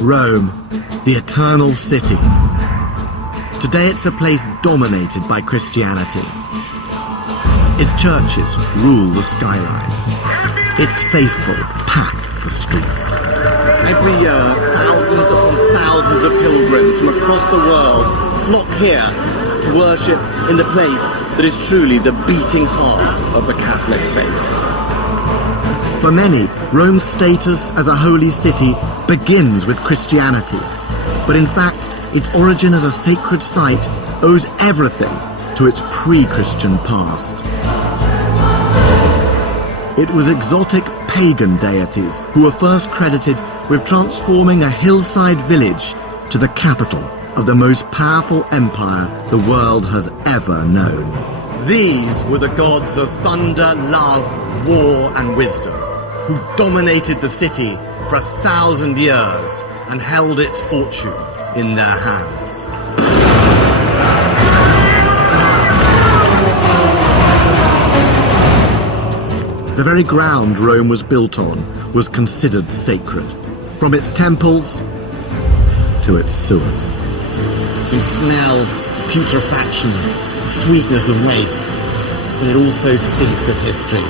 Rome, the eternal city. Today it's a place dominated by Christianity. Its churches rule the skyline. Its faithful pack the streets. Every year, thousands upon thousands of pilgrims from across the world flock here to worship in the place that is truly the beating heart of the Catholic faith. For many, Rome's status as a holy city begins with Christianity. But in fact, its origin as a sacred site owes everything to its pre-Christian past. It was exotic pagan deities who were first credited with transforming a hillside village to the capital of the most powerful empire the world has ever known. These were the gods of thunder, love, war and wisdom, who dominated the city for 1,000 years and held its fortune in their hands. The very ground Rome was built on was considered sacred, from its temples to its sewers. You can smell putrefaction, the sweetness of waste, but it also stinks of history.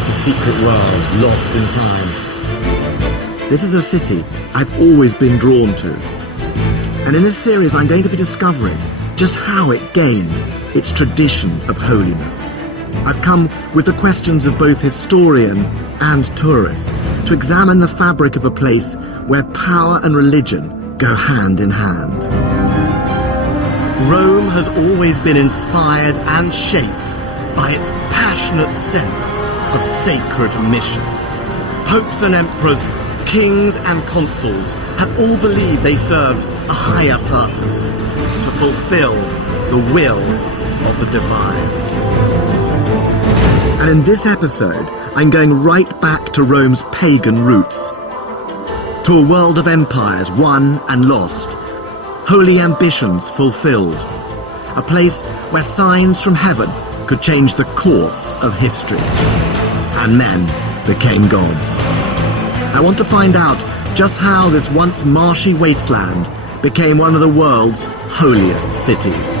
It's a secret world lost in time. This is a city I've always been drawn to. And in this series I'm going to be discovering just how it gained its tradition of holiness. I've come with the questions of both historian and tourist to examine the fabric of a place where power and religion go hand in hand. Rome has always been inspired and shaped by its passionate sense of sacred mission. Popes and emperors, kings and consuls have all believed they served a higher purpose, to fulfill the will of the divine. And in this episode, I'm going right back to Rome's pagan roots, to a world of empires won and lost, holy ambitions fulfilled, a place where signs from heaven could change the course of history, and men became gods. I want to find out just how this once marshy wasteland became one of the world's holiest cities.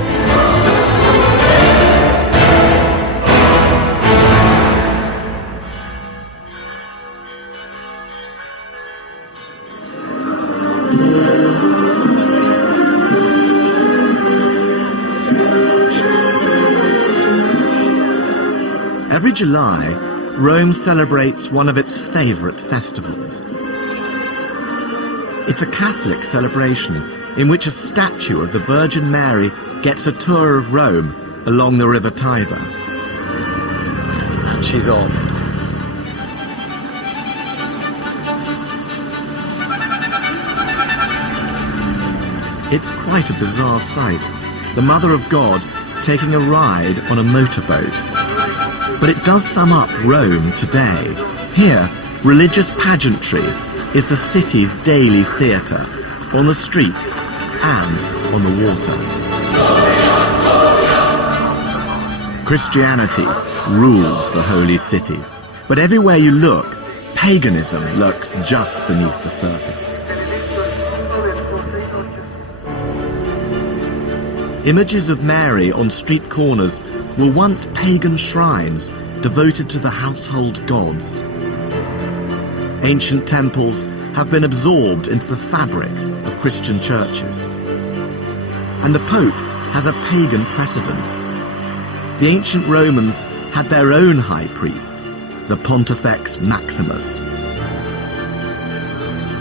Every July, Rome celebrates one of its favourite festivals. It's a Catholic celebration in which a statue of the Virgin Mary gets a tour of Rome along the River Tiber. And she's off. It's quite a bizarre sight, the Mother of God taking a ride on a motorboat. But it does sum up Rome today. Here, religious pageantry is the city's daily theatre, on the streets and on the water. Christianity rules the holy city, but everywhere you look, paganism lurks just beneath the surface. Images of Mary on street corners were once pagan shrines devoted to the household gods. Ancient temples have been absorbed into the fabric of Christian churches. And the Pope has a pagan precedent. The ancient Romans had their own high priest, the Pontifex Maximus.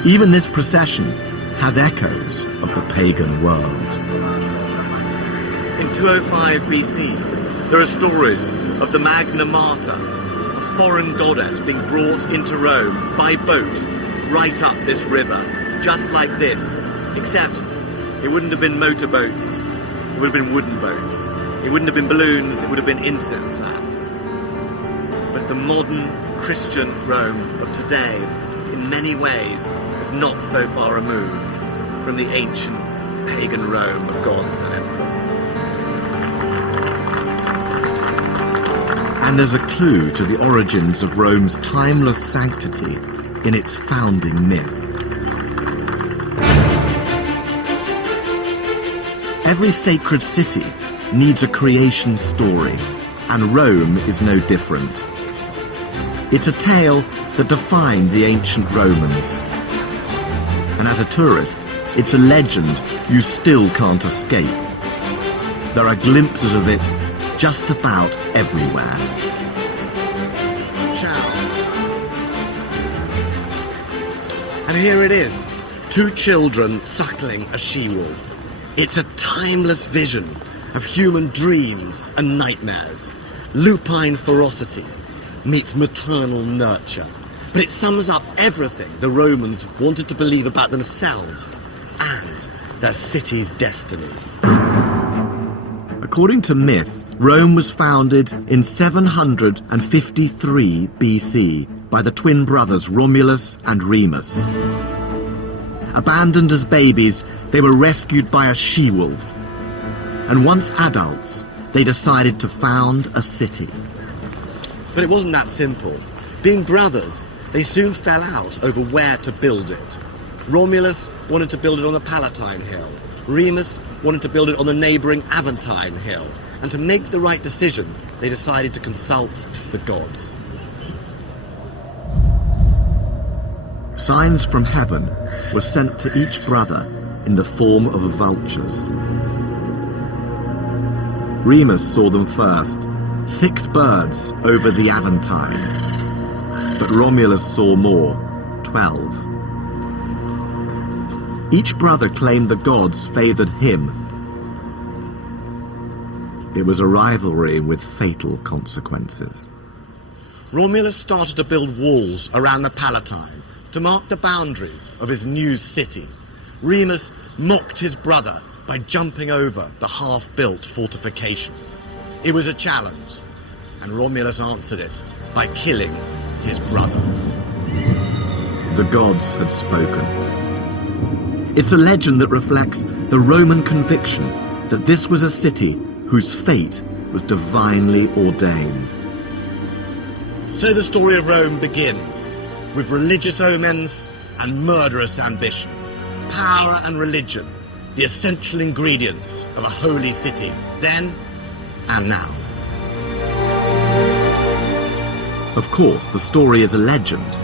Even this procession has echoes of the pagan world. In 205 BC, there are stories of the Magna Mater, a foreign goddess being brought into Rome by boat right up this river, just like this, except it wouldn't have been motorboats, it would have been wooden boats. It wouldn't have been balloons, it would have been incense lamps. But the modern Christian Rome of today, in many ways, is not so far removed from the ancient pagan Rome of gods and emperors. And there's a clue to the origins of Rome's timeless sanctity in its founding myth. Every sacred city needs a creation story, and Rome is no different. It's a tale that defined the ancient Romans. And as a tourist, it's a legend you still can't escape. There are glimpses of it just about everywhere. Ciao. And here it is, two children suckling a she-wolf. It's a timeless vision of human dreams and nightmares. Lupine ferocity meets maternal nurture. But it sums up everything the Romans wanted to believe about themselves and their city's destiny. According to myth, Rome was founded in 753 BC by the twin brothers Romulus and Remus. Abandoned as babies, they were rescued by a she-wolf. And once adults, they decided to found a city. But it wasn't that simple. Being brothers, they soon fell out over where to build it. Romulus wanted to build it on the Palatine Hill. Remus wanted to build it on the neighbouring Aventine Hill. And to make the right decision, they decided to consult the gods. Signs from heaven were sent to each brother in the form of vultures. Remus saw them first, 6 birds over the Aventine. But Romulus saw more, 12. Each brother claimed the gods favoured him. It was a rivalry with fatal consequences. Romulus started to build walls around the Palatine to mark the boundaries of his new city. Remus mocked his brother by jumping over the half-built fortifications. It was a challenge, and Romulus answered it by killing his brother. The gods had spoken. It's a legend that reflects the Roman conviction that this was a city whose fate was divinely ordained. So the story of Rome begins with religious omens and murderous ambition. Power and religion, the essential ingredients of a holy city, then and now. Of course, the story is a legend.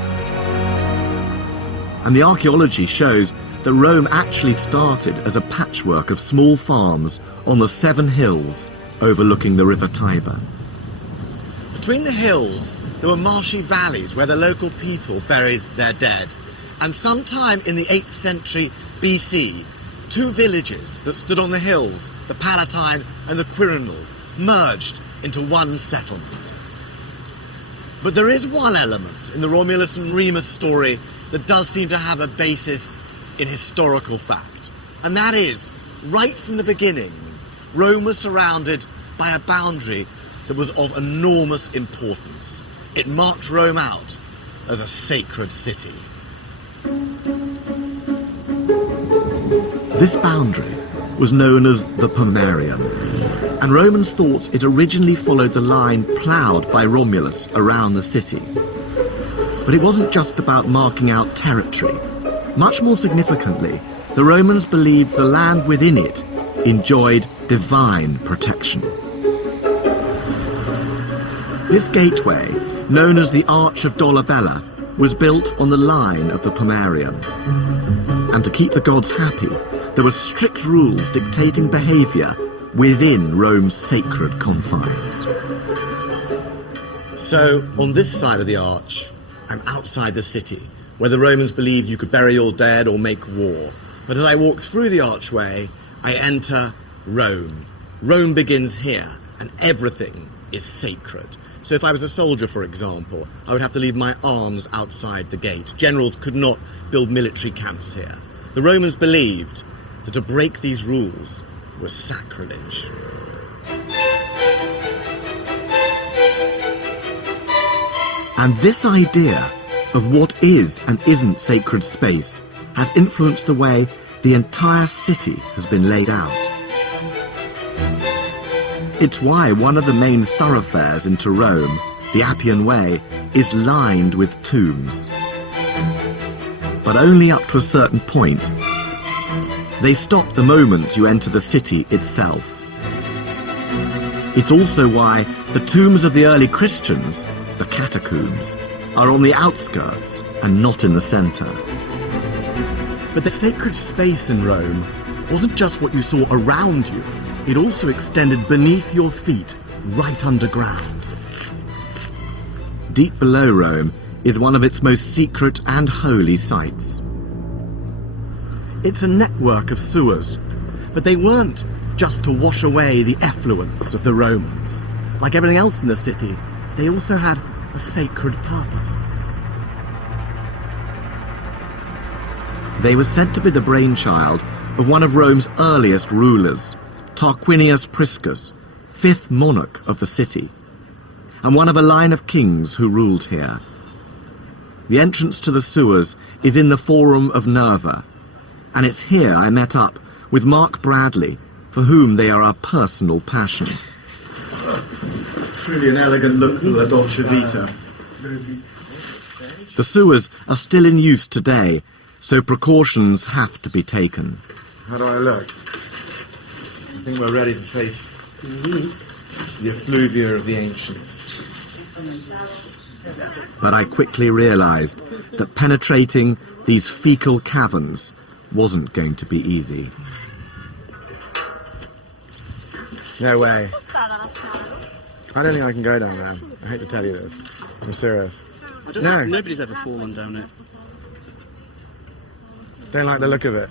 And the archaeology shows that Rome actually started as a patchwork of small farms on the 7 hills overlooking the River Tiber. Between the hills, there were marshy valleys where the local people buried their dead. And sometime in the 8th century BC, 2 villages that stood on the hills, the Palatine and the Quirinal, merged into one settlement. But there is one element in the Romulus and Remus story that does seem to have a basis in historical fact. And that is, right from the beginning, Rome was surrounded by a boundary that was of enormous importance. It marked Rome out as a sacred city. This boundary was known as the Pomerium, and Romans thought it originally followed the line ploughed by Romulus around the city. But it wasn't just about marking out territory. Much more significantly, the Romans believed the land within it enjoyed divine protection. This gateway, known as the Arch of Dolabella, was built on the line of the Pomerium. And to keep the gods happy, there were strict rules dictating behaviour within Rome's sacred confines. So, on this side of the arch, I'm outside the city, where the Romans believed you could bury your dead or make war. But as I walk through the archway, I enter Rome. Rome begins here, and everything is sacred. So if I was a soldier, for example, I would have to leave my arms outside the gate. Generals could not build military camps here. The Romans believed that to break these rules was sacrilege. And this idea of what is and isn't sacred space has influenced the way the entire city has been laid out. It's why one of the main thoroughfares into Rome, the Appian Way, is lined with tombs. but only up to a certain point. They stop the moment you enter the city itself. It's also why the tombs of the early Christians, the catacombs, are on the outskirts and not in the centre. But the sacred space in Rome wasn't just what you saw around you, it also extended beneath your feet, right underground. Deep below Rome is one of its most secret and holy sites. It's a network of sewers, but they weren't just to wash away the effluence of the Romans. Like everything else in the city, they also had a sacred purpose. They were said to be the brainchild of one of Rome's earliest rulers, Tarquinius Priscus, 5th monarch of the city, and one of a line of kings who ruled here. The entrance to the sewers is in the Forum of Nerva, and it's here I met up with Mark Bradley, for whom they are a personal passion. Truly an elegant look for the Dolce Vita. The sewers are still in use today, so precautions have to be taken. How do I look? I think we're ready to face the effluvia of the ancients. But I quickly realised that penetrating these fecal caverns wasn't going to be easy. No way. I don't think I can go down there. I hate to tell you this. I'm serious. No. Nobody's ever fallen down it. Don't like the look of it.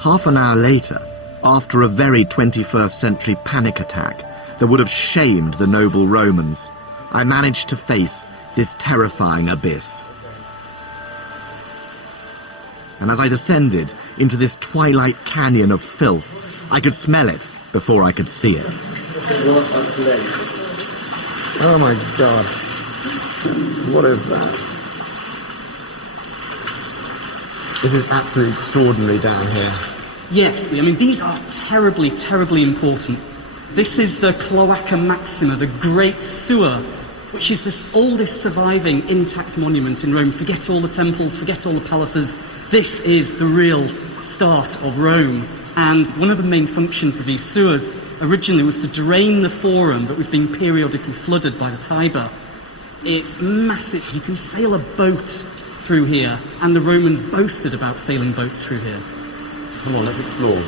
Half an hour later, after a very 21st century panic attack that would have shamed the noble Romans, I managed to face this terrifying abyss. And as I descended into this twilight canyon of filth, I could smell it before I could see it. What a place. Oh my God. What is that? This is absolutely extraordinary down here. Yes, I mean, these are terribly, terribly important. This is the Cloaca Maxima, the Great Sewer, which is the oldest surviving intact monument in Rome. Forget all the temples, forget all the palaces. This is the real start of Rome. And one of the main functions of these sewers originally was to drain the Forum that was being periodically flooded by the Tiber. It's massive. You can sail a boat through here, and the Romans boasted about sailing boats through here. Come on, let's explore.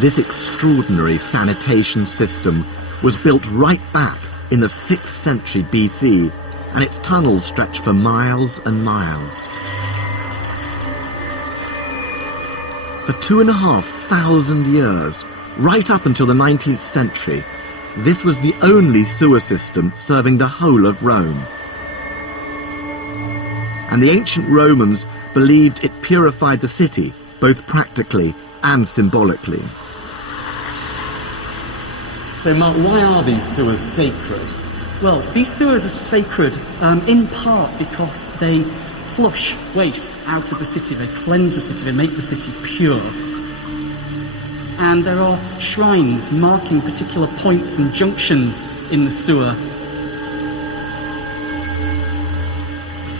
This extraordinary sanitation system was built right back in the 6th century BC, and its tunnels stretch for miles and miles. For 2,500 years, right up until the 19th century, this was the only sewer system serving the whole of Rome. And the ancient Romans believed it purified the city, both practically and symbolically. So, Mark, why are these sewers sacred? Well, these sewers are sacred in part because they flush waste out of the city, they cleanse the city, they make the city pure. And there are shrines marking particular points and junctions in the sewer.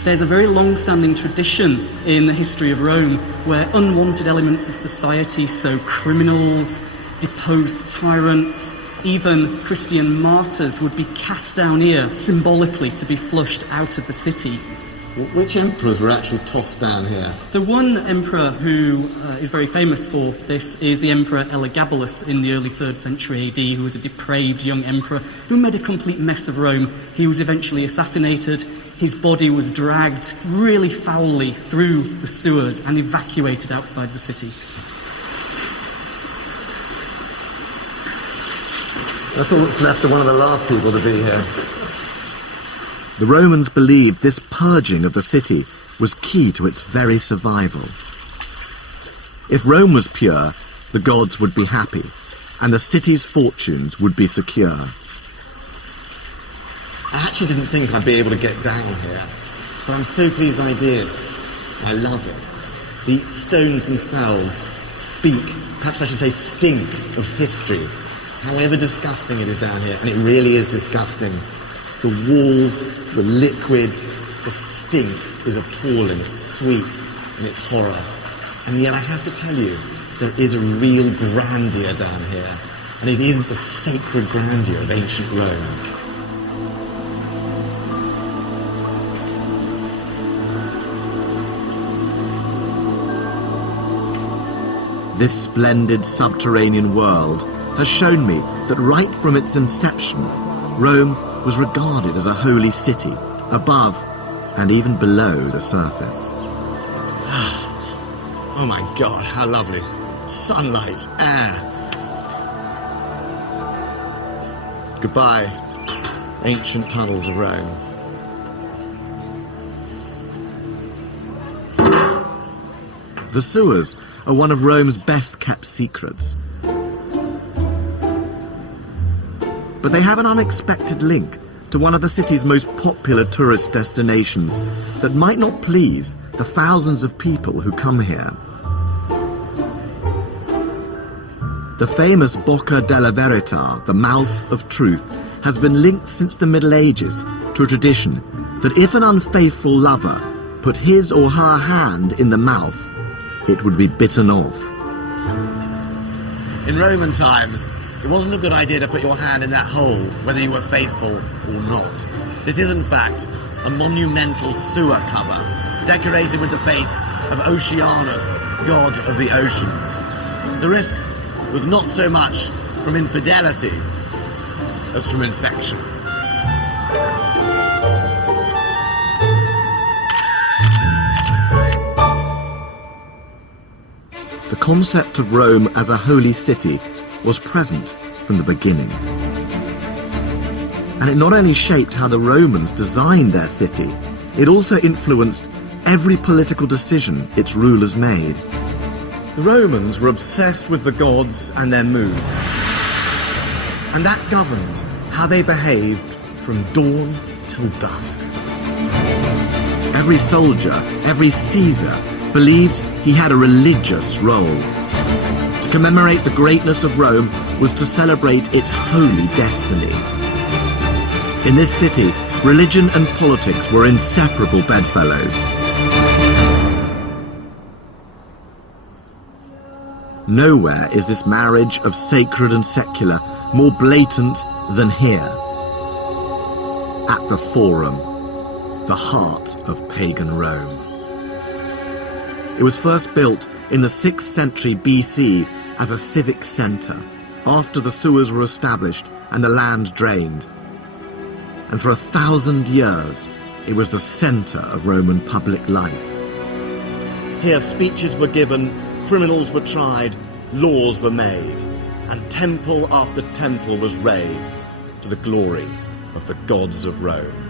There's a very long-standing tradition in the history of Rome where unwanted elements of society, so criminals, deposed tyrants, even Christian martyrs, would be cast down here symbolically to be flushed out of the city. Which emperors were actually tossed down here? The one emperor who is very famous for this is the Emperor Elagabalus in the early 3rd century AD, who was a depraved young emperor who made a complete mess of Rome. He was eventually assassinated. His body was dragged really foully through the sewers and evacuated outside the city. That's all that's left of one of the last people to be here. The Romans believed this purging of the city was key to its very survival. If Rome was pure, the gods would be happy, and the city's fortunes would be secure. I actually didn't think I'd be able to get down here, but I'm so pleased I did. I love it. The stones themselves speak, perhaps I should say stink, of history. however disgusting it is down here, and it really is disgusting. The walls, the liquid, the stink is appalling. It's sweet and it's horror. And yet I have to tell you, there is a real grandeur down here, and it isn't the sacred grandeur of ancient Rome. This splendid subterranean world has shown me that right from its inception, Rome was regarded as a holy city, above and even below the surface. Oh my God, how lovely. Sunlight, air. Goodbye, ancient tunnels of Rome. The sewers are one of Rome's best-kept secrets. But they have an unexpected link to one of the city's most popular tourist destinations that might not please the thousands of people who come here. The famous Bocca della Verità, the mouth of truth, has been linked since the Middle Ages to a tradition that if an unfaithful lover put his or her hand in the mouth, it would be bitten off. In Roman times, it wasn't a good idea to put your hand in that hole, whether you were faithful or not. This is, in fact, a monumental sewer cover, decorated with the face of Oceanus, god of the oceans. The risk was not so much from infidelity as from infection. The concept of Rome as a holy city was present from the beginning. And it not only shaped how the Romans designed their city, it also influenced every political decision its rulers made. The Romans were obsessed with the gods and their moods, and that governed how they behaved from dawn till dusk. Every soldier, every Caesar, believed he had a religious role. To commemorate the greatness of Rome was to celebrate its holy destiny. In this city, religion and politics were inseparable bedfellows. Nowhere is this marriage of sacred and secular more blatant than here, at the Forum, the heart of pagan Rome. It was first built in the 6th century BC as a civic centre, after the sewers were established and the land drained. And for 1,000 years, it was the centre of Roman public life. Here speeches were given, criminals were tried, laws were made, and temple after temple was raised to the glory of the gods of Rome.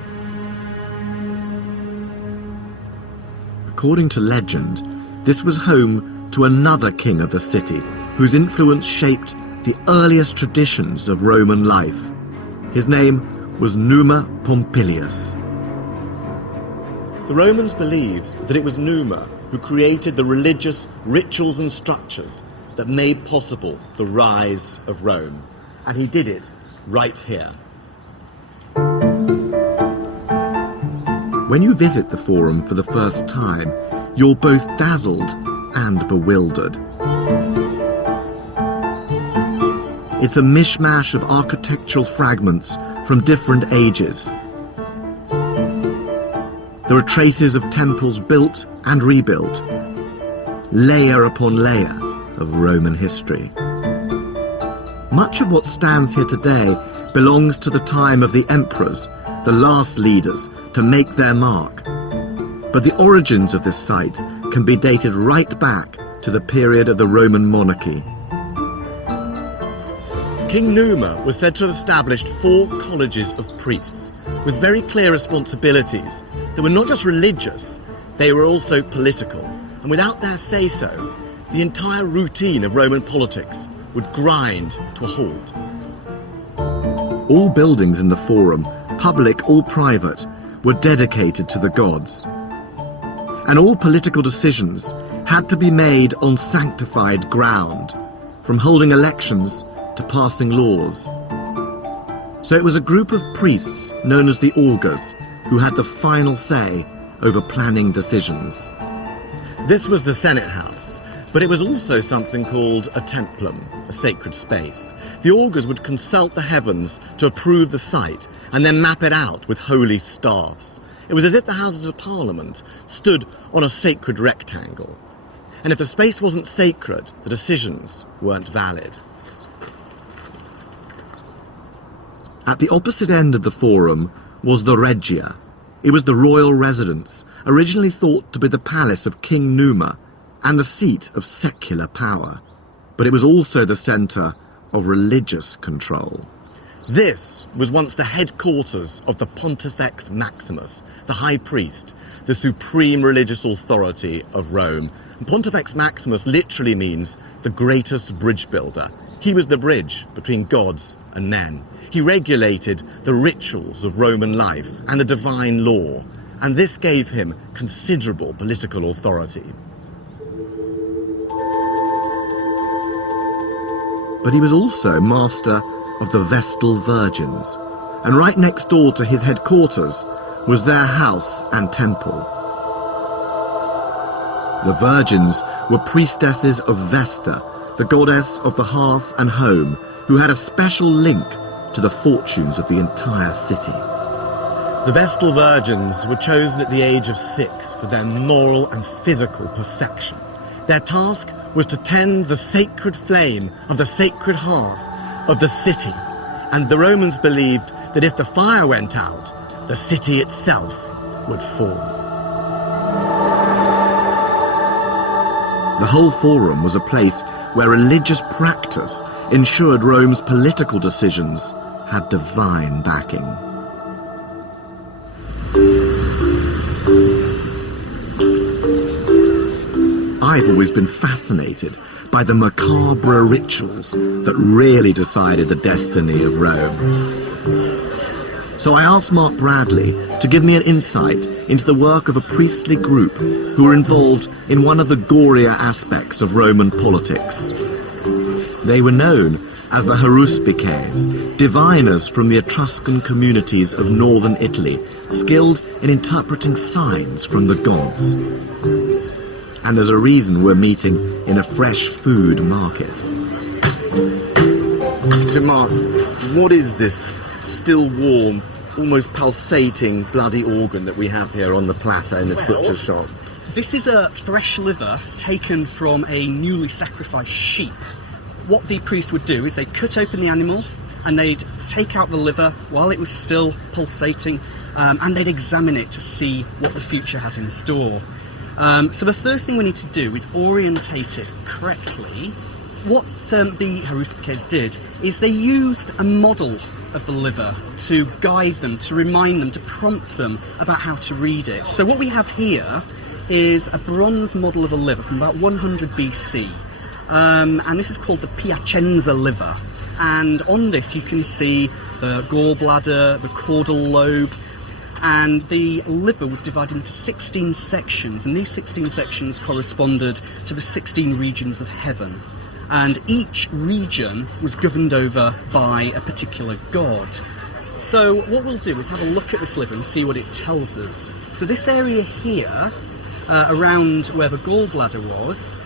According to legend, this was home to another king of the city, whose influence shaped the earliest traditions of Roman life. His name was Numa Pompilius. The Romans believed that it was Numa who created the religious rituals and structures that made possible the rise of Rome, and he did it right here. When you visit the Forum for the first time, you're both dazzled and bewildered. It's a mishmash of architectural fragments from different ages. There are traces of temples built and rebuilt, layer upon layer of Roman history. Much of what stands here today belongs to the time of the emperors, the last leaders to make their mark. But the origins of this site can be dated right back to the period of the Roman monarchy. King Numa was said to have established 4 colleges of priests with very clear responsibilities that were not just religious, they were also political. And without their say-so, the entire routine of Roman politics would grind to a halt. All buildings in the Forum, public or private, were dedicated to the gods. And all political decisions had to be made on sanctified ground, from holding elections to passing laws. So it was a group of priests known as the augurs who had the final say over planning decisions. This was the Senate House, but it was also something called a templum, a sacred space. The augurs would consult the heavens to approve the site and then map it out with holy staffs. It was as if the Houses of Parliament stood on a sacred rectangle. And if the space wasn't sacred, the decisions weren't valid. At the opposite end of the forum was the Regia. It was the royal residence, originally thought to be the palace of King Numa and the seat of secular power. But it was also the centre of religious control. This was once the headquarters of the Pontifex Maximus, the high priest, the supreme religious authority of Rome. And Pontifex Maximus literally means the greatest bridge builder. He was the bridge between gods and men. He regulated the rituals of Roman life and the divine law, and this gave him considerable political authority. But he was also master of the Vestal Virgins, and right next door to his headquarters was their house and temple. The Virgins were priestesses of Vesta, the goddess of the hearth and home, who had a special link to the fortunes of the entire city. The Vestal Virgins were chosen at the age of 6 for their moral and physical perfection. Their task was to tend the sacred flame of the sacred hearth of the city, and the Romans believed that if the fire went out, the city itself would fall. The whole forum was a place where religious practice ensured Rome's political decisions had divine backing. I've always been fascinated by the macabre rituals that really decided the destiny of Rome. So I asked Mark Bradley to give me an insight into the work of a priestly group who were involved in one of the gorier aspects of Roman politics. They were known as the Haruspices, diviners from the Etruscan communities of northern Italy, skilled in interpreting signs from the gods. And there's a reason we're meeting in a fresh food market. So Mark, what is this still warm, almost pulsating bloody organ that we have here on the platter in this butcher's shop? This is a fresh liver taken from a newly sacrificed sheep. What the priest would do is they'd cut open the animal and they'd take out the liver while it was still pulsating, and they'd examine it to see what the future has in store. So the first thing we need to do is orientate it correctly. What the Haruspices did is they used a model of the liver to guide them, to remind them, to prompt them about how to read it. So what we have here is a bronze model of a liver from about 100 BC. And this is called the Piacenza liver. And on this you can see the gallbladder, the caudal lobe, and the liver was divided into 16 sections, and these 16 sections corresponded to the 16 regions of heaven. And each region was governed over by a particular god. So what we'll do is have a look at this liver and see what it tells us. So this area here, around where the gallbladder was,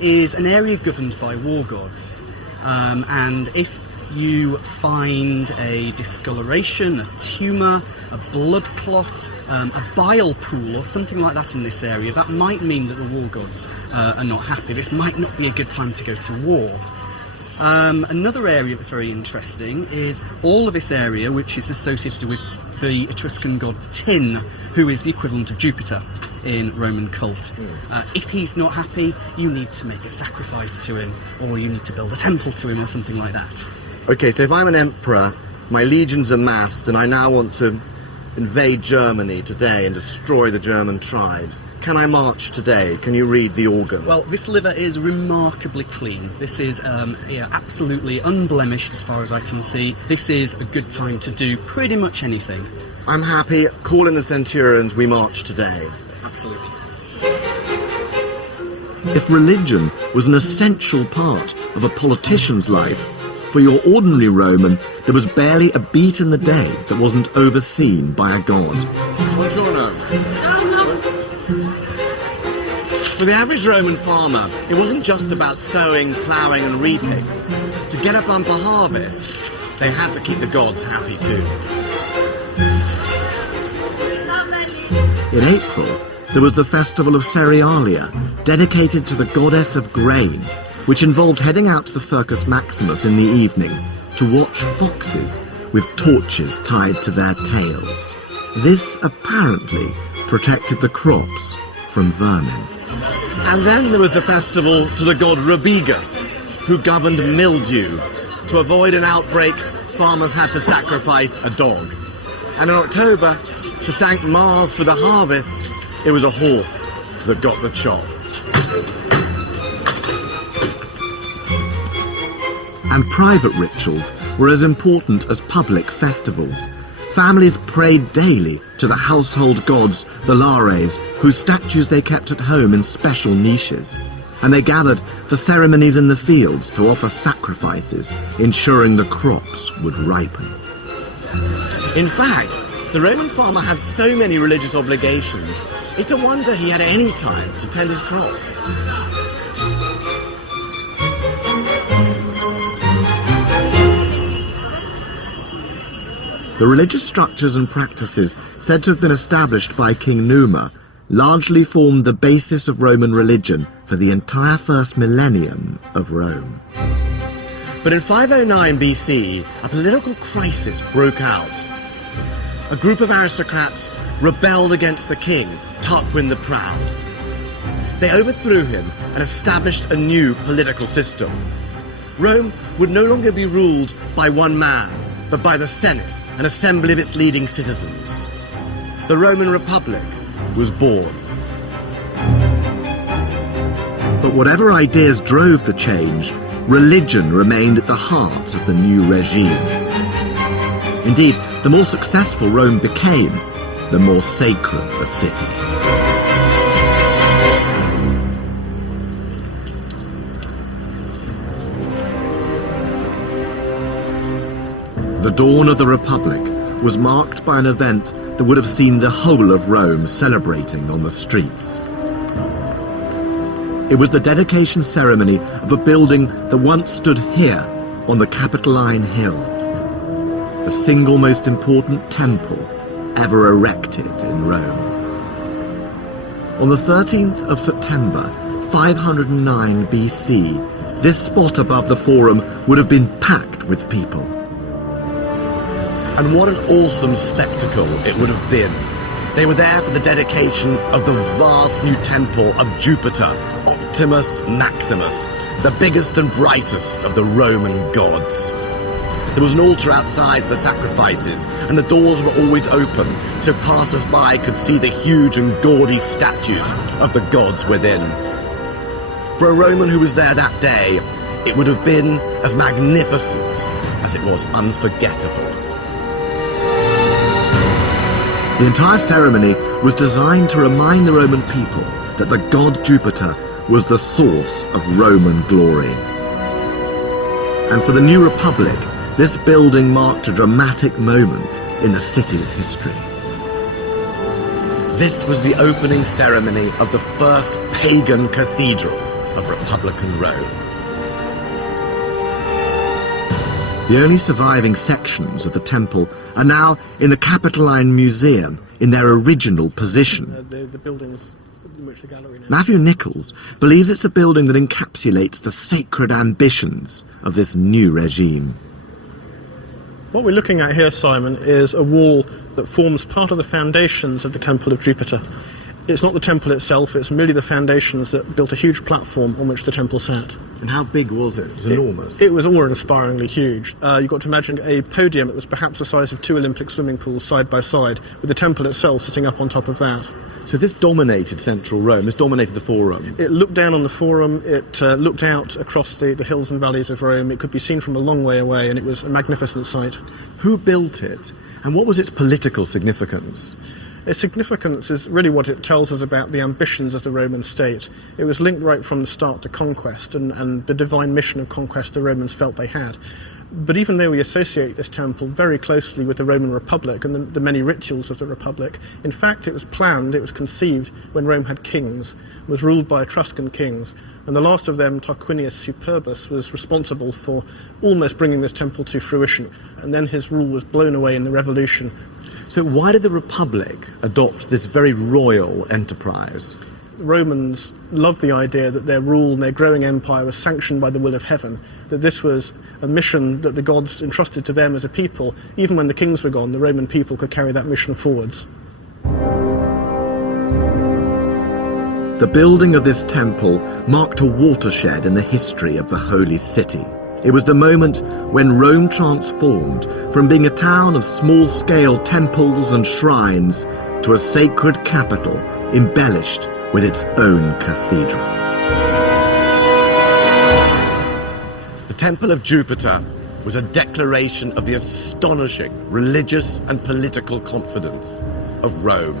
is an area governed by war gods. And if you find a discoloration, a tumour, a blood clot, a bile pool or something like that in this area, that might mean that the war gods are not happy. This might not be a good time to go to war. Another area that's very interesting is all of this area, which is associated with the Etruscan god Tin, who is the equivalent of Jupiter in Roman cult. If he's not happy, you need to make a sacrifice to him, or you need to build a temple to him or something like that. Okay, so if I'm an emperor, my legions are massed, and I now want to invade Germany today and destroy the German tribes. Can I march today? Can you read the organ? Well, this liver is remarkably clean. This is absolutely unblemished as far as I can see. This is a good time to do pretty much anything. I'm happy. Call in the centurions. We march today. Absolutely. If religion was an essential part of a politician's life, For your ordinary Roman, there was barely a beat in the day that wasn't overseen by a god. Buongiorno. For the average Roman farmer, it wasn't just about sowing, ploughing and reaping. To get a bumper harvest, they had to keep the gods happy too. In April, there was the festival of Cerealia, dedicated to the goddess of grain, which involved heading out to the Circus Maximus in the evening to watch foxes with torches tied to their tails. This apparently protected the crops from vermin. And then there was the festival to the god Rabigus, who governed mildew. To avoid an outbreak, farmers had to sacrifice a dog. And in October, to thank Mars for the harvest, it was a horse that got the chop. And private rituals were as important as public festivals. Families prayed daily to the household gods, the Lares, whose statues they kept at home in special niches. And they gathered for ceremonies in the fields to offer sacrifices, ensuring the crops would ripen. In fact, the Roman farmer had so many religious obligations, it's a wonder he had any time to tend his crops. The religious structures and practices said to have been established by King Numa largely formed the basis of Roman religion for the entire first millennium of Rome. But in 509 BC, a political crisis broke out. A group of aristocrats rebelled against the king, Tarquin the Proud. They overthrew him and established a new political system. Rome would no longer be ruled by one man, but by the Senate, an assembly of its leading citizens. The Roman Republic was born. But whatever ideas drove the change, religion remained at the heart of the new regime. Indeed, the more successful Rome became, the more sacred the city. The dawn of the Republic was marked by an event that would have seen the whole of Rome celebrating on the streets. It was the dedication ceremony of a building that once stood here on the Capitoline Hill, the single most important temple ever erected in Rome. On the 13th of September, 509 BC, this spot above the Forum would have been packed with people. And what an awesome spectacle it would have been. They were there for the dedication of the vast new temple of Jupiter, Optimus Maximus, the biggest and brightest of the Roman gods. There was an altar outside for sacrifices, and the doors were always open, so passers-by could see the huge and gaudy statues of the gods within. For a Roman who was there that day, it would have been as magnificent as it was unforgettable. The entire ceremony was designed to remind the Roman people that the god Jupiter was the source of Roman glory. And for the new Republic, this building marked a dramatic moment in the city's history. This was the opening ceremony of the first pagan cathedral of Republican Rome. The only surviving sections of the temple are now in the Capitoline Museum in their original position. The buildings in which the gallery now. Matthew Nichols believes it's a building that encapsulates the sacred ambitions of this new regime. What we're looking at here, Simon, is a wall that forms part of the foundations of the Temple of Jupiter. It's not the temple itself, it's merely the foundations that built a huge platform on which the temple sat. And how big was it? It was enormous. It was awe-inspiringly huge. You've got to imagine a podium that was perhaps the size of 2 Olympic swimming pools side by side, with the temple itself sitting up on top of that. So this dominated central Rome, this dominated the Forum. It looked down on the Forum, it looked out across the hills and valleys of Rome. It could be seen from a long way away, and it was a magnificent sight. Who built it, and what was its political significance? Its significance is really what it tells us about the ambitions of the Roman state. It was linked right from the start to conquest and the divine mission of conquest the Romans felt they had. But even though we associate this temple very closely with the Roman Republic and the many rituals of the Republic, in fact it was planned, it was conceived when Rome had kings, was ruled by Etruscan kings, and the last of them, Tarquinius Superbus, was responsible for almost bringing this temple to fruition, and then his rule was blown away in the revolution. So why did the Republic adopt this very royal enterprise? Romans loved the idea that their rule and their growing empire was sanctioned by the will of heaven, that this was a mission that the gods entrusted to them as a people. Even when the kings were gone, the Roman people could carry that mission forwards. The building of this temple marked a watershed in the history of the Holy City. It was the moment when Rome transformed from being a town of small-scale temples and shrines to a sacred capital embellished with its own cathedral. The Temple of Jupiter was a declaration of the astonishing religious and political confidence of Rome,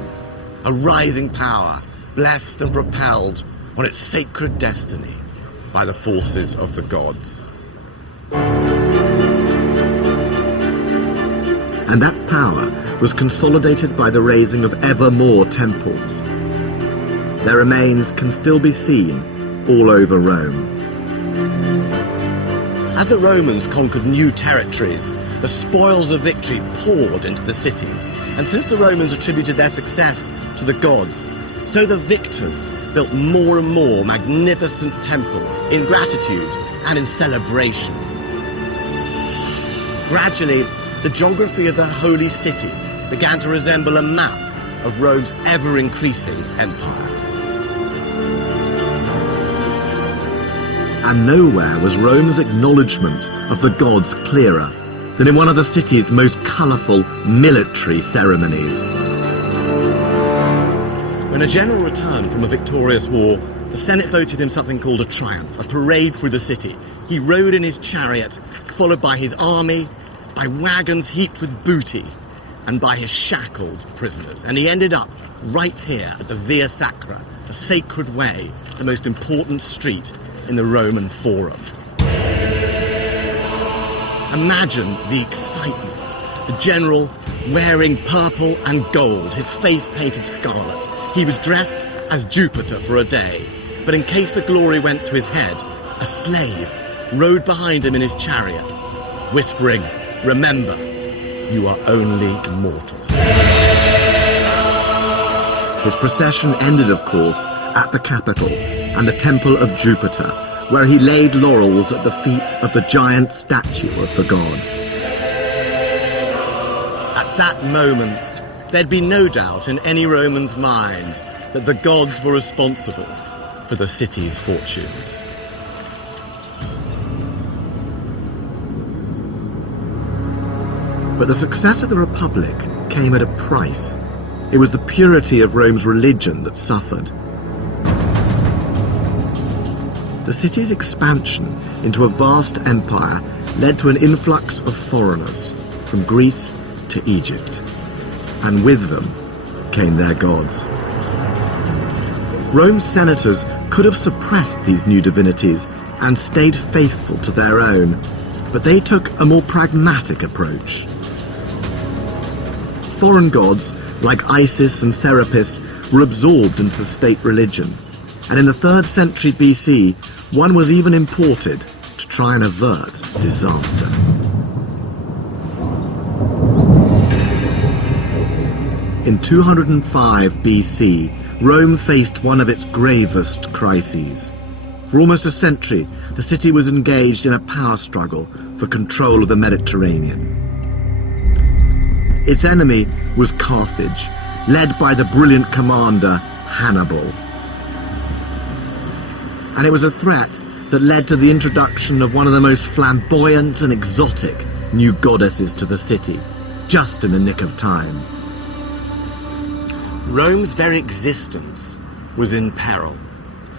a rising power blessed and propelled on its sacred destiny by the forces of the gods. And that power was consolidated by the raising of ever more temples. Their remains can still be seen all over Rome. As the Romans conquered new territories, the spoils of victory poured into the city. And since the Romans attributed their success to the gods, so the victors built more and more magnificent temples in gratitude and in celebration. Gradually, the geography of the Holy City began to resemble a map of Rome's ever-increasing empire. And nowhere was Rome's acknowledgement of the gods clearer than in one of the city's most colourful military ceremonies. When a general returned from a victorious war, the Senate voted him something called a triumph, a parade through the city. He rode in his chariot, followed by his army, by wagons heaped with booty, and by his shackled prisoners. And he ended up right here at the Via Sacra, the sacred way, the most important street in the Roman Forum. Imagine the excitement. The general wearing purple and gold, his face painted scarlet. He was dressed as Jupiter for a day, but in case the glory went to his head, a slave rode behind him in his chariot, whispering, "Remember, you are only mortal." His procession ended, of course, at the Capitol and the Temple of Jupiter, where he laid laurels at the feet of the giant statue of the god. At that moment, there'd be no doubt in any Roman's mind that the gods were responsible for the city's fortunes. But the success of the Republic came at a price. It was the purity of Rome's religion that suffered. The city's expansion into a vast empire led to an influx of foreigners from Greece to Egypt, and with them came their gods. Rome's senators could have suppressed these new divinities and stayed faithful to their own, but they took a more pragmatic approach. Foreign gods like Isis and Serapis were absorbed into the state religion, and in the 3rd century BC, one was even imported to try and avert disaster. In 205 BC, Rome faced one of its gravest crises. For almost a century, the city was engaged in a power struggle for control of the Mediterranean. Its enemy was Carthage, led by the brilliant commander Hannibal. And it was a threat that led to the introduction of one of the most flamboyant and exotic new goddesses to the city, just in the nick of time. Rome's very existence was in peril.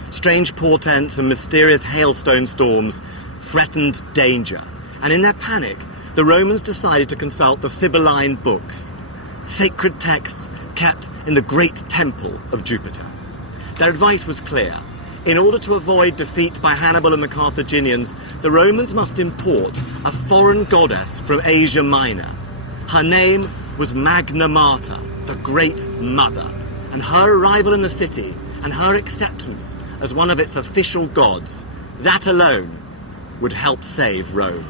Strange portents and mysterious hailstone storms threatened danger, and in their panic, the Romans decided to consult the Sibylline books, sacred texts kept in the great temple of Jupiter. Their advice was clear. In order to avoid defeat by Hannibal and the Carthaginians, the Romans must import a foreign goddess from Asia Minor. Her name was Magna Mater, the Great Mother, and her arrival in the city and her acceptance as one of its official gods, that alone would help save Rome.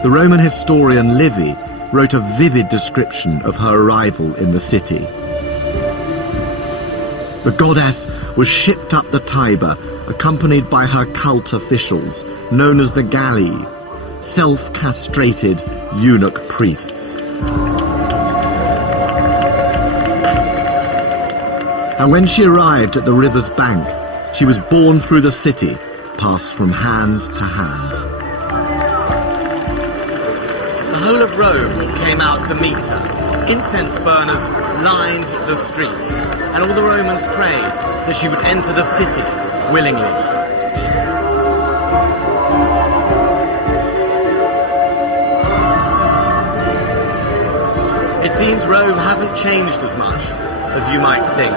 The Roman historian Livy wrote a vivid description of her arrival in the city. The goddess was shipped up the Tiber, accompanied by her cult officials, known as the Galli, self-castrated eunuch priests. And when she arrived at the river's bank, she was borne through the city, passed from hand to hand. The whole of Rome came out to meet her. Incense burners lined the streets, and all the Romans prayed that she would enter the city willingly. It seems Rome hasn't changed as much as you might think.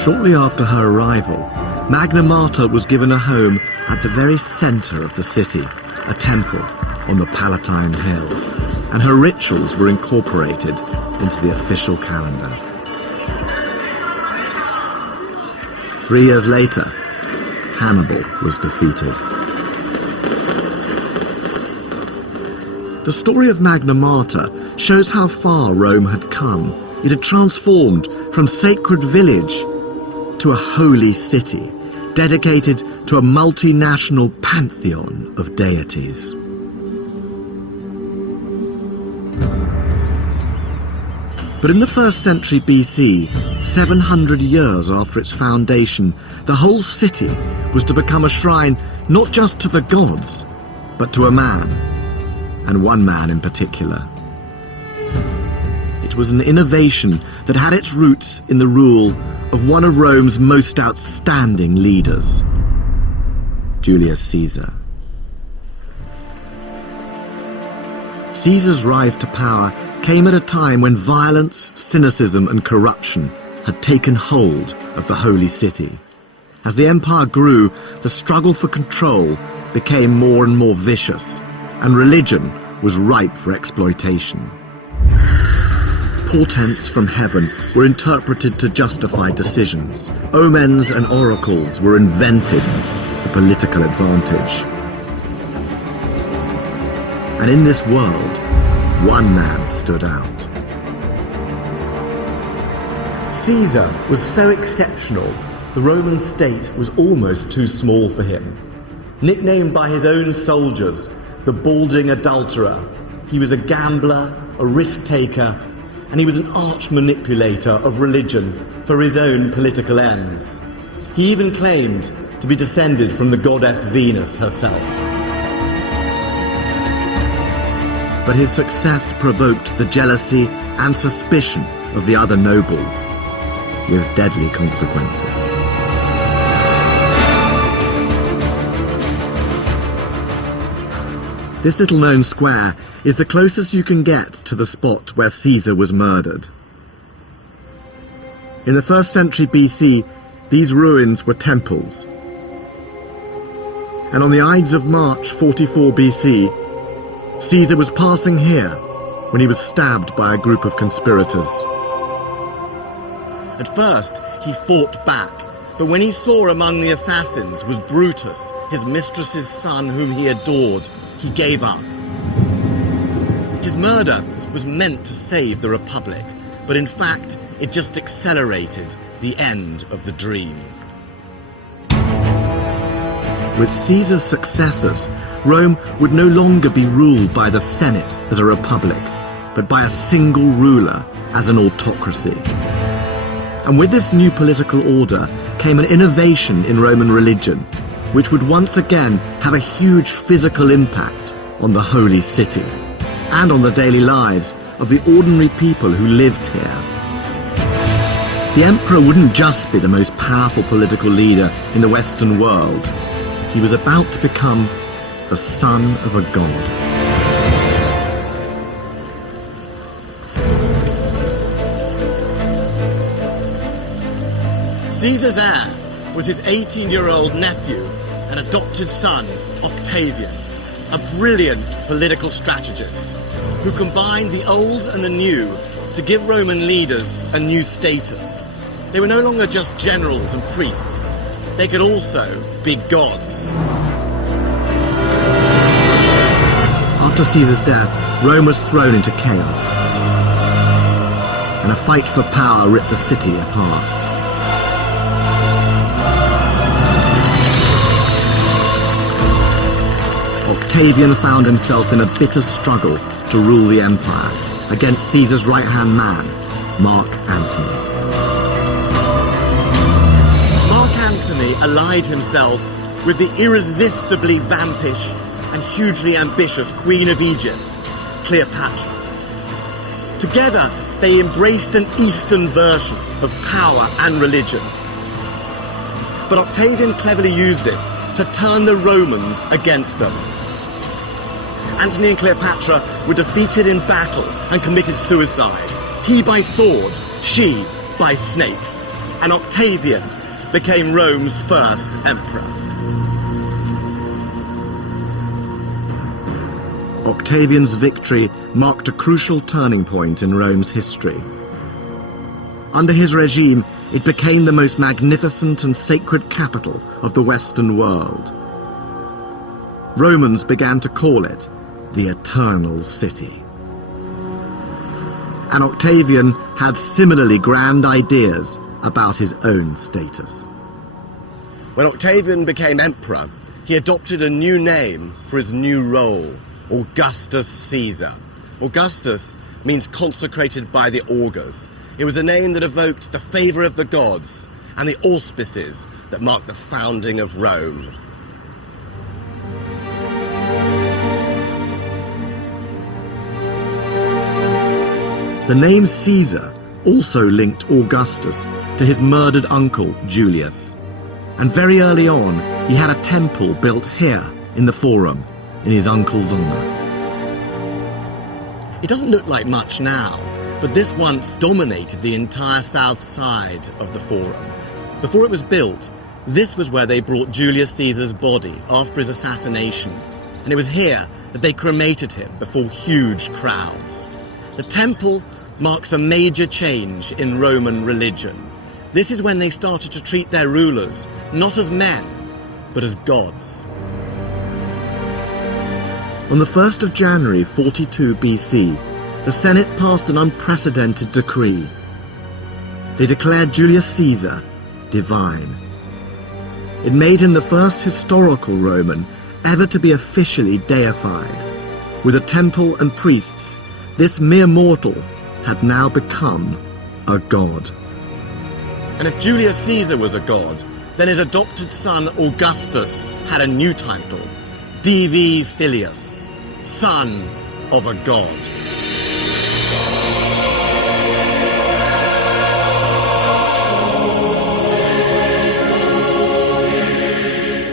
Shortly after her arrival, Magna Mater was given a home at the very centre of the city, a temple on the Palatine Hill, and her rituals were incorporated into the official calendar. 3 years later, Hannibal was defeated. The story of Magna Mater shows how far Rome had come. It had transformed from sacred village to a holy city, dedicated to a multinational pantheon of deities. But in the 1st century BC, 700 years after its foundation, the whole city was to become a shrine not just to the gods, but to a man, and one man in particular. It was an innovation that had its roots in the rule of one of Rome's most outstanding leaders, Julius Caesar. Caesar's rise to power came at a time when violence, cynicism and corruption had taken hold of the holy city. As the empire grew, the struggle for control became more and more vicious, and religion was ripe for exploitation. Portents from heaven were interpreted to justify decisions. Omens and oracles were invented for political advantage. And in this world, one man stood out. Caesar was so exceptional, the Roman state was almost too small for him. Nicknamed by his own soldiers, the balding adulterer, he was a gambler, a risk-taker, and he was an arch-manipulator of religion for his own political ends. He even claimed to be descended from the goddess Venus herself. But his success provoked the jealousy and suspicion of the other nobles, with deadly consequences. This little-known square is the closest you can get to the spot where Caesar was murdered. In the 1st century BC, these ruins were temples. And on the Ides of March 44 BC, Caesar was passing here when he was stabbed by a group of conspirators. At first, he fought back, but when he saw among the assassins was Brutus, his mistress's son whom he adored, he gave up. His murder was meant to save the Republic, but in fact, it just accelerated the end of the dream. With Caesar's successors, Rome would no longer be ruled by the Senate as a republic, but by a single ruler as an autocracy. And with this new political order came an innovation in Roman religion, which would once again have a huge physical impact on the holy city and on the daily lives of the ordinary people who lived here. The emperor wouldn't just be the most powerful political leader in the Western world. He was about to become the son of a god. Caesar's heir was his 18-year-old nephew and adopted son, Octavian, a brilliant political strategist who combined the old and the new to give Roman leaders a new status. They were no longer just generals and priests. They could also be gods. After Caesar's death, Rome was thrown into chaos, and a fight for power ripped the city apart. Octavian found himself in a bitter struggle to rule the empire against Caesar's right-hand man, Mark Antony. Mark Antony allied himself with the irresistibly vampish and hugely ambitious Queen of Egypt, Cleopatra. Together, they embraced an Eastern version of power and religion. But Octavian cleverly used this to turn the Romans against them. Antony and Cleopatra were defeated in battle and committed suicide. He by sword, she by snake. And Octavian became Rome's first emperor. Octavian's victory marked a crucial turning point in Rome's history. Under his regime, it became the most magnificent and sacred capital of the Western world. Romans began to call it the Eternal City. And Octavian had similarly grand ideas about his own status. When Octavian became emperor, he adopted a new name for his new role, Augustus Caesar. Augustus means consecrated by the augurs. It was a name that evoked the favour of the gods and the auspices that marked the founding of Rome. The name Caesar also linked Augustus to his murdered uncle, Julius. And very early on, he had a temple built here in the Forum, in his uncle's honour. It doesn't look like much now, but this once dominated the entire south side of the Forum. Before it was built, this was where they brought Julius Caesar's body after his assassination, and it was here that they cremated him before huge crowds. The temple marks a major change in Roman religion. This is when they started to treat their rulers not as men, but as gods. On the 1st of January 42 BC, the Senate passed an unprecedented decree. They declared Julius Caesar divine. It made him the first historical Roman ever to be officially deified. With a temple and priests, this mere mortal had now become a god. And if Julius Caesar was a god, then his adopted son Augustus had a new title, Divi Filius, son of a god.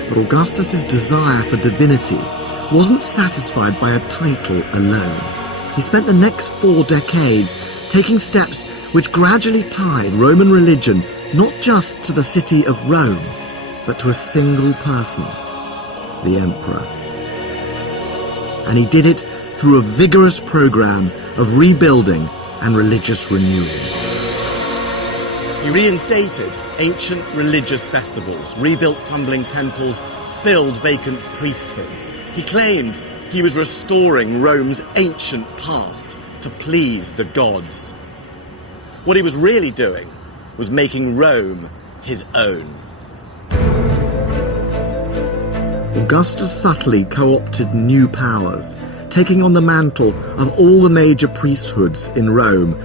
But Augustus's desire for divinity wasn't satisfied by a title alone. He spent the next 4 decades taking steps which gradually tied Roman religion not just to the city of Rome, but to a single person, the emperor. And he did it through a vigorous program of rebuilding and religious renewal. He reinstated ancient religious festivals, rebuilt crumbling temples, filled vacant priesthoods. He claimed he was restoring Rome's ancient past to please the gods. What he was really doing was making Rome his own. Augustus subtly co-opted new powers, taking on the mantle of all the major priesthoods in Rome,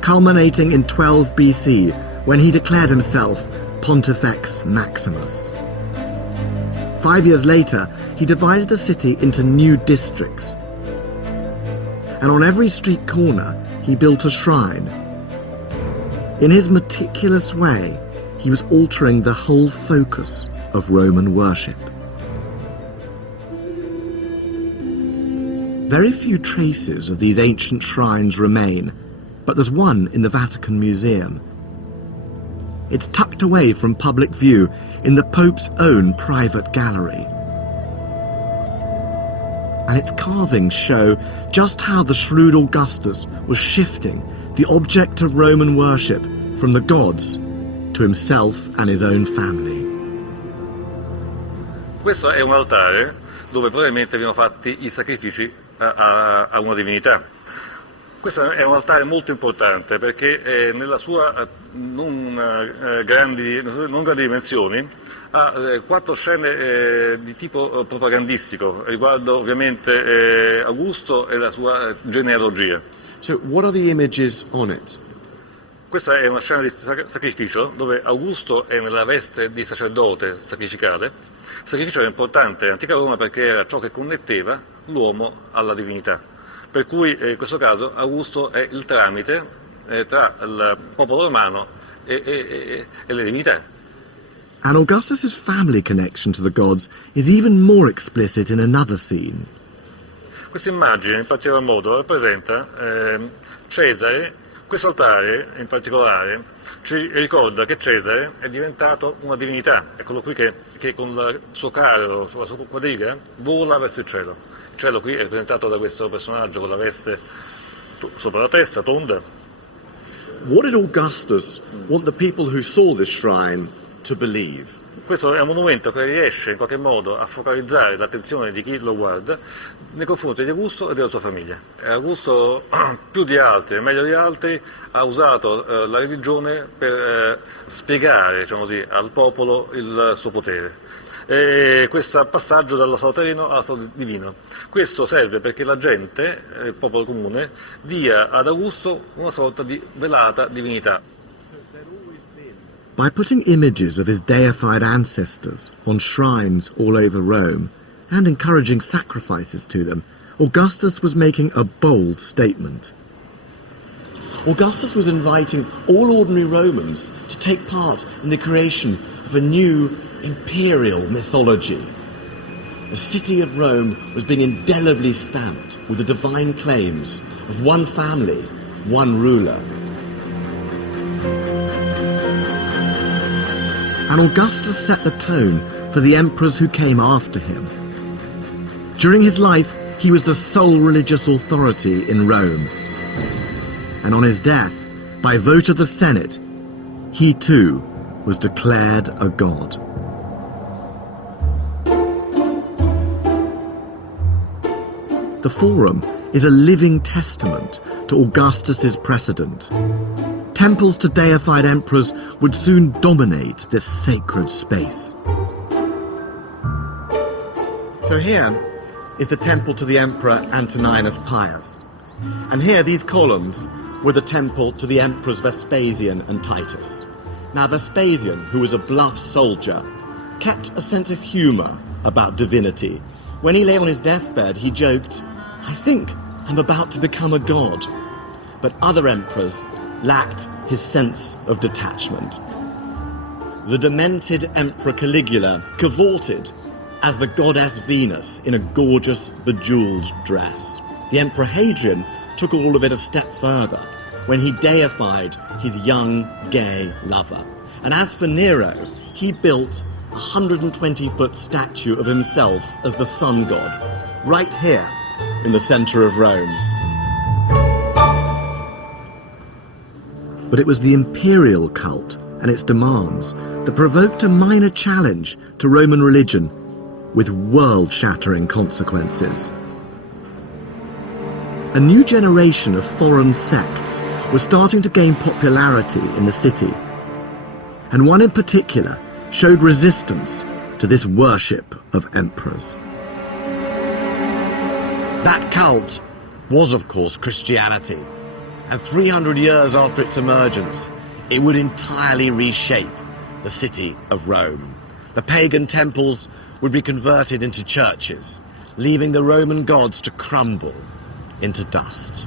culminating in 12 BC when he declared himself Pontifex Maximus. 5 years later, he divided the city into new districts. And on every street corner, he built a shrine. In his meticulous way, he was altering the whole focus of Roman worship. Very few traces of these ancient shrines remain, but there's one in the Vatican Museum. It's tucked away from public view in the Pope's own private gallery. And its carvings show just how the shrewd Augustus was shifting the object of Roman worship from the gods to himself and his own family. Questo è un altare dove probabilmente venivano fatti i sacrifici a una divinità. Questo è un altare molto importante perché nella sua non grandi dimensioni ha 4 scene di tipo propagandistico riguardo ovviamente Augusto e la sua genealogia. So what are the images on it? Questa è una scena di sacrificio dove Augusto è nella veste di sacerdote sacrificale. Il sacrificio era importante in antica Roma perché era ciò che connetteva l'uomo alla divinità. Per cui in questo caso Augusto è il tramite tra il popolo romano e le divinità. And Augustus's family connection to the gods is even more explicit in another scene. Questa immagine in particolar modo rappresenta Cesare. Questo altare in particolare ci ricorda che Cesare è diventato una divinità, è quello qui che con il suo carro, sulla sua quadriga, vola verso il cielo. Il cielo qui è rappresentato da questo personaggio con la veste sopra la testa, tonda. What did Augustus want the people who saw this shrine to believe? Questo è un monumento che riesce in qualche modo a focalizzare l'attenzione di chi lo guarda nei confronti di Augusto e della sua famiglia. Augusto, più di altri, meglio di altri, ha usato la religione per spiegare, diciamo così, al popolo il suo potere. E questo passaggio dallo stato terreno allo stato divino. Questo serve perché la gente, il popolo comune, dia ad Augusto una sorta di velata divinità. By putting images of his deified ancestors on shrines all over Rome and encouraging sacrifices to them, Augustus was making a bold statement. Augustus was inviting all ordinary Romans to take part in the creation of a new imperial mythology. The city of Rome was being indelibly stamped with the divine claims of one family, one ruler. And Augustus set the tone for the emperors who came after him. During his life, he was the sole religious authority in Rome. And on his death, by vote of the Senate, he too was declared a god. The Forum is a living testament to Augustus's precedent. Temples to deified emperors would soon dominate this sacred space. So here is the temple to the Emperor Antoninus Pius. And here, these columns were the temple to the emperors Vespasian and Titus. Now, Vespasian, who was a bluff soldier, kept a sense of humour about divinity. When he lay on his deathbed, he joked, "I think I'm about to become a god." But other emperors lacked his sense of detachment. The demented Emperor Caligula cavorted as the goddess Venus in a gorgeous, bejewelled dress. The Emperor Hadrian took all of it a step further when he deified his young, gay lover. And as for Nero, he built a 120-foot statue of himself as the sun god, right here in the centre of Rome. But it was the imperial cult and its demands that provoked a minor challenge to Roman religion with world-shattering consequences. A new generation of foreign sects was starting to gain popularity in the city, and one in particular showed resistance to this worship of emperors. That cult was, of course, Christianity. And 300 years after its emergence, it would entirely reshape the city of Rome. The pagan temples would be converted into churches, leaving the Roman gods to crumble into dust.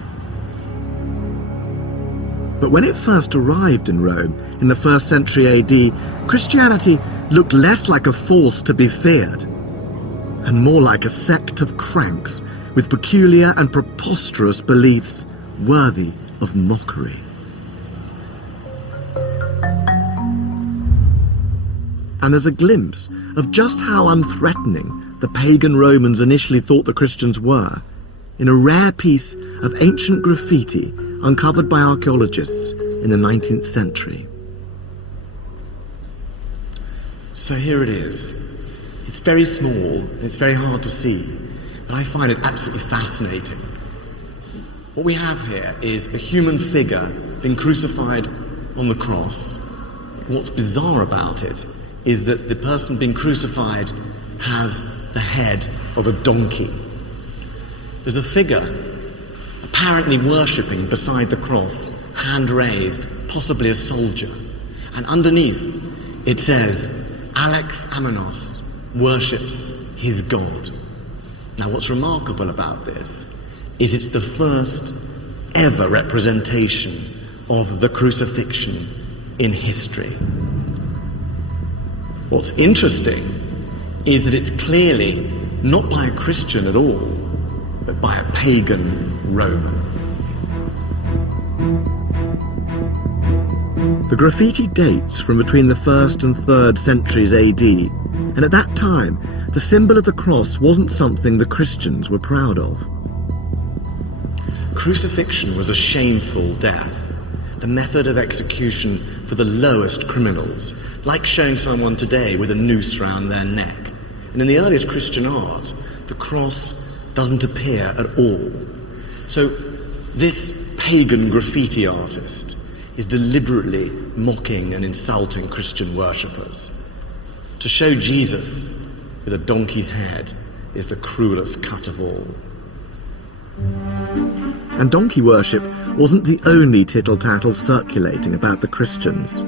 But when it first arrived in Rome in the 1st century AD, Christianity looked less like a force to be feared and more like a sect of cranks with peculiar and preposterous beliefs worthy of mockery. And there's a glimpse of just how unthreatening the pagan Romans initially thought the Christians were in a rare piece of ancient graffiti uncovered by archaeologists in the 19th century. So here it is. It's very small and it's very hard to see, but I find it absolutely fascinating. What we have here is a human figure being crucified on the cross. What's bizarre about it is that the person being crucified has the head of a donkey. There's a figure apparently worshipping beside the cross, hand raised, possibly a soldier. And underneath it says, Alex Amenos worships his God. Now what's remarkable about this is it's the first ever representation of the crucifixion in history. What's interesting is that it's clearly not by a Christian at all, but by a pagan Roman. The graffiti dates from between the 1st and 3rd centuries AD, and at that time, the symbol of the cross wasn't something the Christians were proud of. Crucifixion was a shameful death, the method of execution for the lowest criminals, like showing someone today with a noose round their neck. And in the earliest Christian art, the cross doesn't appear at all. So this pagan graffiti artist is deliberately mocking and insulting Christian worshippers. To show Jesus with a donkey's head is the cruelest cut of all. And donkey worship wasn't the only tittle-tattle circulating about the Christians.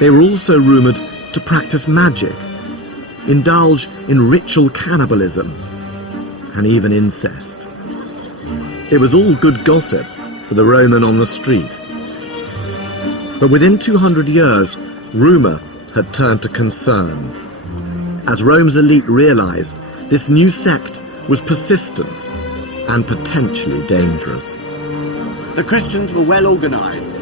They were also rumoured to practice magic, indulge in ritual cannibalism, and even incest. It was all good gossip for the Roman on the street. But within 200 years, rumour had turned to concern, as Rome's elite realised this new sect was persistent and potentially dangerous. The Christians were well organised.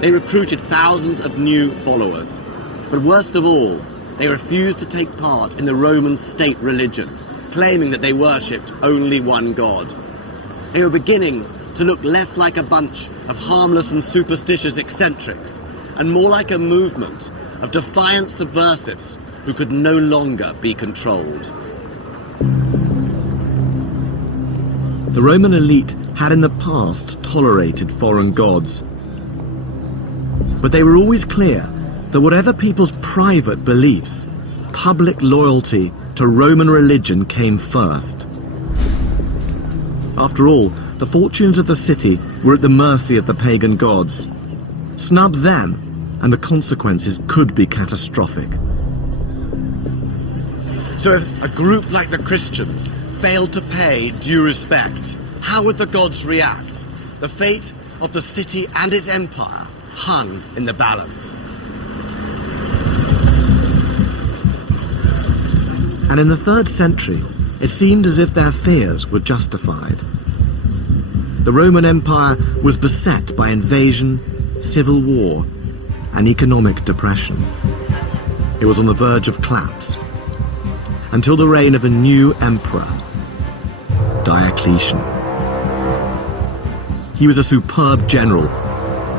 They recruited thousands of new followers. But worst of all, they refused to take part in the Roman state religion, claiming that they worshipped only one god. They were beginning to look less like a bunch of harmless and superstitious eccentrics, and more like a movement of defiant subversives who could no longer be controlled. The Roman elite had in the past tolerated foreign gods, but they were always clear that whatever people's private beliefs, public loyalty to Roman religion came first. After all, the fortunes of the city were at the mercy of the pagan gods. Snub them, and the consequences could be catastrophic. So if a group like the Christians failed to pay due respect, how would the gods react? The fate of the city and its empire hung in the balance. And in the 3rd century, it seemed as if their fears were justified. The Roman Empire was beset by invasion, civil war, and economic depression. It was on the verge of collapse, until the reign of a new emperor, Diocletian. He was a superb general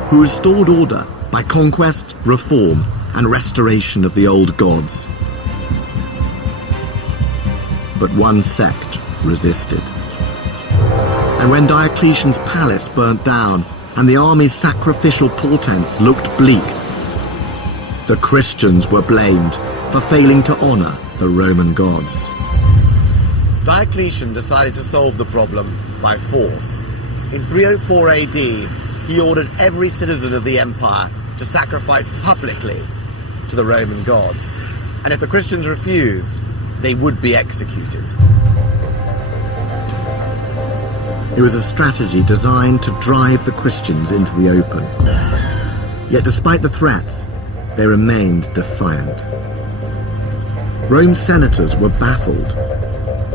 who restored order by conquest, reform, and restoration of the old gods. But one sect resisted. And when Diocletian's palace burnt down and the army's sacrificial portents looked bleak, the Christians were blamed for failing to honour the Roman gods. Diocletian decided to solve the problem by force. In 304 AD, he ordered every citizen of the empire to sacrifice publicly to the Roman gods. and if the Christians refused, they would be executed. It was a strategy designed to drive the Christians into the open. Yet despite the threats, they remained defiant. Rome's senators were baffled.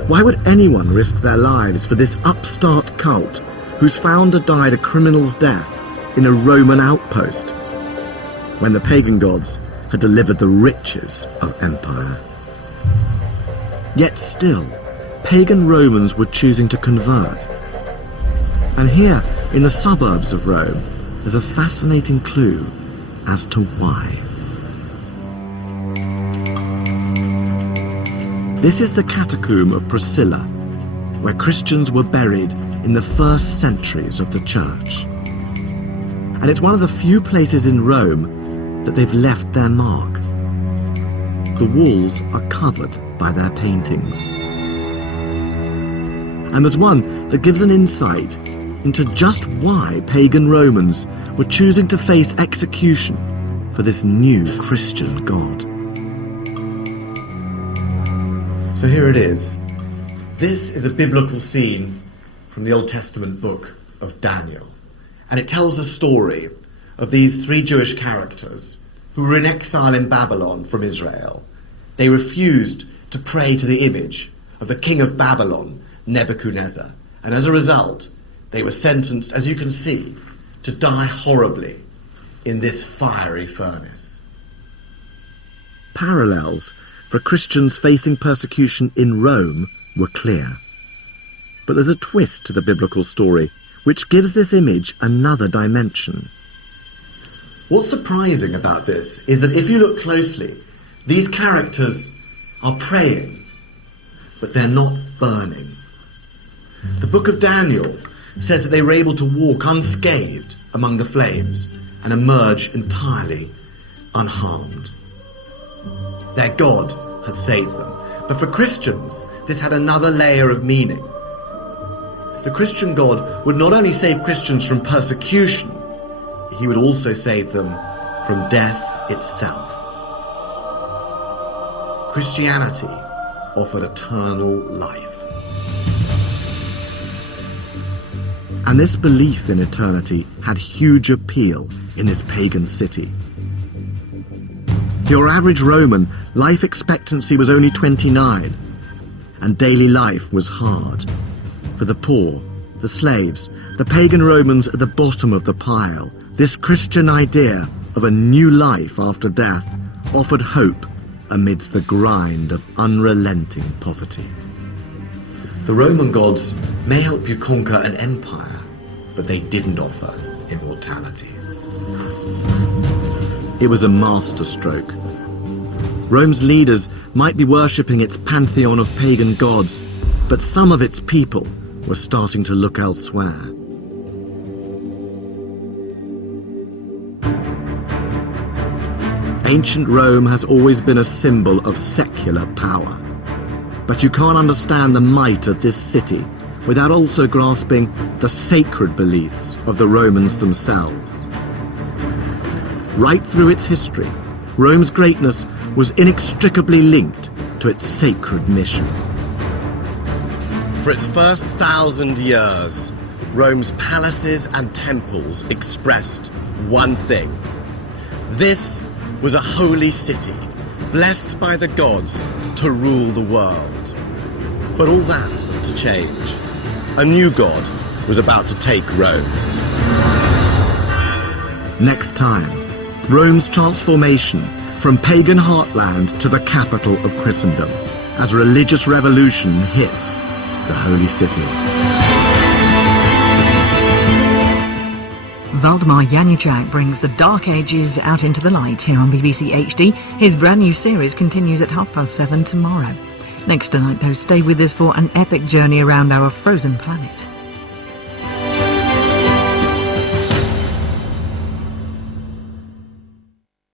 Why would anyone risk their lives for this upstart cult whose founder died a criminal's death in a Roman outpost, when the pagan gods had delivered the riches of empire? Yet still, pagan Romans were choosing to convert. And here, in the suburbs of Rome, there's a fascinating clue as to why. This is the catacomb of Priscilla, where Christians were buried in the first centuries of the church. And it's one of the few places in Rome that they've left their mark. The walls are covered by their paintings. And there's one that gives an insight into just why pagan Romans were choosing to face execution for this new Christian god. So here it is. This is a biblical scene from the Old Testament book of Daniel. And it tells the story of these three Jewish characters who were in exile in Babylon from Israel. They refused to pray to the image of the king of Babylon, Nebuchadnezzar. And as a result, they were sentenced, as you can see, to die horribly in this fiery furnace. Parallels for Christians facing persecution in Rome were clear. But there's a twist to the biblical story which gives this image another dimension. What's surprising about this is that if you look closely, these characters are praying, but they're not burning. The book of Daniel says that they were able to walk unscathed among the flames and emerge entirely unharmed. Their God had saved them. But for Christians, this had another layer of meaning. The Christian God would not only save Christians from persecution, he would also save them from death itself. Christianity offered eternal life. And this belief in eternity had huge appeal in this pagan city. For your average Roman, life expectancy was only 29, and daily life was hard. For the poor, the slaves, the pagan Romans at the bottom of the pile, this Christian idea of a new life after death offered hope amidst the grind of unrelenting poverty. The Roman gods may help you conquer an empire, but they didn't offer immortality. It was a masterstroke. Rome's leaders might be worshipping its pantheon of pagan gods, but some of its people were starting to look elsewhere. Ancient Rome has always been a symbol of secular power. But you can't understand the might of this city without also grasping the sacred beliefs of the Romans themselves. Right through its history, Rome's greatness was inextricably linked to its sacred mission. For its first 1,000 years, Rome's palaces and temples expressed one thing. This was a holy city, blessed by the gods to rule the world. But all that was to change. A new god was about to take Rome. Next time, Rome's transformation from pagan heartland to the capital of Christendom as religious revolution hits the holy city. Valdemar Januchak brings the Dark Ages out into the light here on BBC HD. His brand new series continues at 7:30 tomorrow. Next tonight, though, stay with us for an epic journey around our frozen planet.